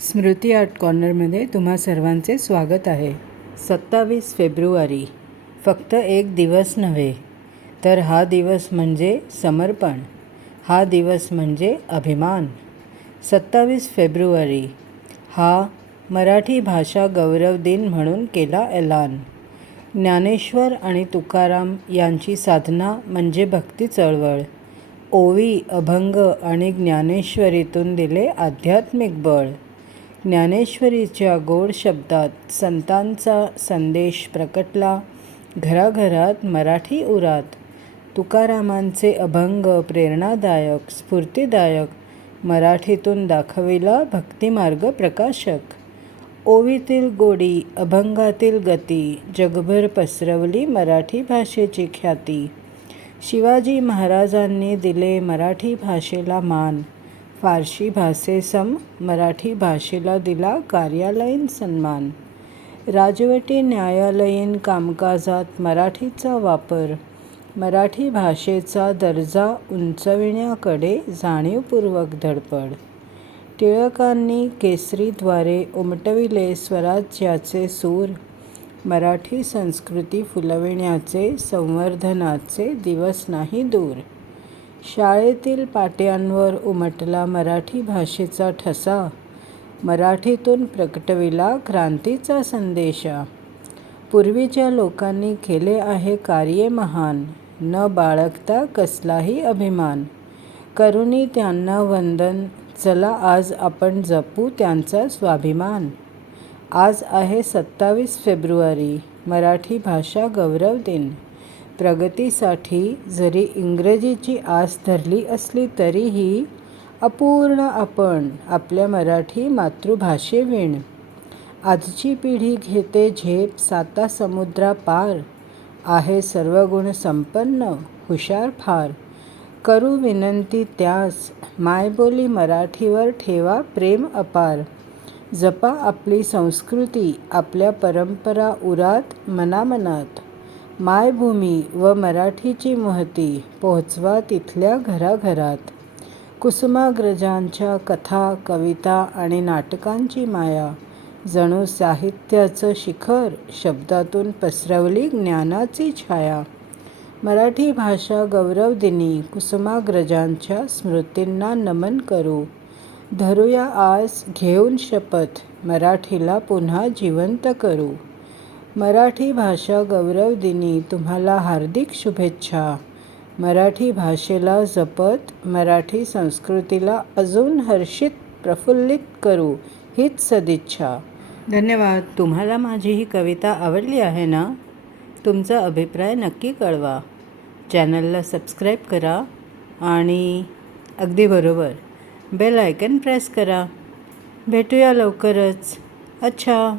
स्मृती art कॉर्नरमध्ये तुम्हा सर्वांचे स्वागत आहे. सत्तावीस फेब्रुवारी फक्त एक दिवस नव्हे तर हा दिवस म्हणजे समर्पण हा दिवस म्हणजे अभिमान. सत्तावीस फेब्रुवारी हा मराठी भाषा गौरव दिन म्हणून केला एलान. ज्ञानेश्वर आणि तुकाराम यांची साधना म्हणजे भक्ती चळवळ ओवी अभंग आणि ज्ञानेश्वरीतून दिले आध्यात्मिक बळ. ज्ञानेश्वरीच्या गोड शब्दात संतांचा संदेश प्रकटला घराघरात मराठी उरात. तुकारामांचे अभंग प्रेरणादायक स्फूर्तिदायक मराठीतून दाखविला भक्तिमार्ग प्रकाशक. ओवीतील गोडी अभंगातील गती जगभर पसरवली मराठी भाषेची ख्याती. शिवाजी महाराजांनी दिले मराठी भाषेला मान. फारशी भाषेसम मराठी भाषेला दिला कार्यालयीन सन्मान. राजवटी न्यायालयीन कामकाजात मराठीचा वापर. मराठी भाषेचा दर्जा उंचविण्याकडे जाणीवपूर्वक धडपड. टिळकांनी केसरीद्वारे उमटविले स्वराज्याचे सूर. मराठी संस्कृती फुलविण्याचे संवर्धनाचे दिवस नाही दूर. शाळेतील पाट्यांवर उमटला मराठी भाषेचा ठसा. मराठीतून प्रकटविला क्रांतीचा संदेशा. पूर्वीच्या लोकांनी केले आहे कार्ये महान. न बाळगता कसलाही अभिमान. करुणी त्यांना वंदन. चला आज आपण जपू त्यांचा स्वाभिमान. आज आहे सत्तावीस फेब्रुवारी. मराठी भाषा गौरव दिन. प्रगतीसाठी जरी इंग्रजीची आस धरली असली तरीही अपूर्ण आपण आपल्या मराठी मातृभाषेविण आजची पिढी घेते झेप साता समुद्रा पार. आहे सर्व गुण संपन्न हुशार फार. करू विनंती त्यास मायबोली मराठीवर ठेवा प्रेम अपार. जपा आपली संस्कृती आपल्या परंपरा उरात मनामनात. मायभूमी व मराठीची महती पोहोचवा तिथल्या घराघरात. कुसुमाग्रजांच्या कथा कविता आणि नाटकांची माया जणू साहित्याचं शिखर शब्दातून पसरवली ज्ञानाची छाया. मराठी भाषा गौरव दिनी कुसुमाग्रजांच्या स्मृतींना नमन करू. धरूया आज घेऊन शपथ मराठीला पुन्हा जिवंत करू. मराठी भाषा गौरव दिनी तुम्हाला हार्दिक शुभेच्छा. मराठी भाषेला जपत मराठी संस्कृतीला अजून हर्षित प्रफुल्लित करू हीच सदिच्छा. धन्यवाद. तुम्हाला माझी ही कविता आवडली आहे ना? तुमचा अभिप्राय नक्की कळवा. चॅनलला सबस्क्राईब करा आणि अगदी बरोबर बेल आयकन प्रेस करा. भेटूया लवकरच. अच्छा!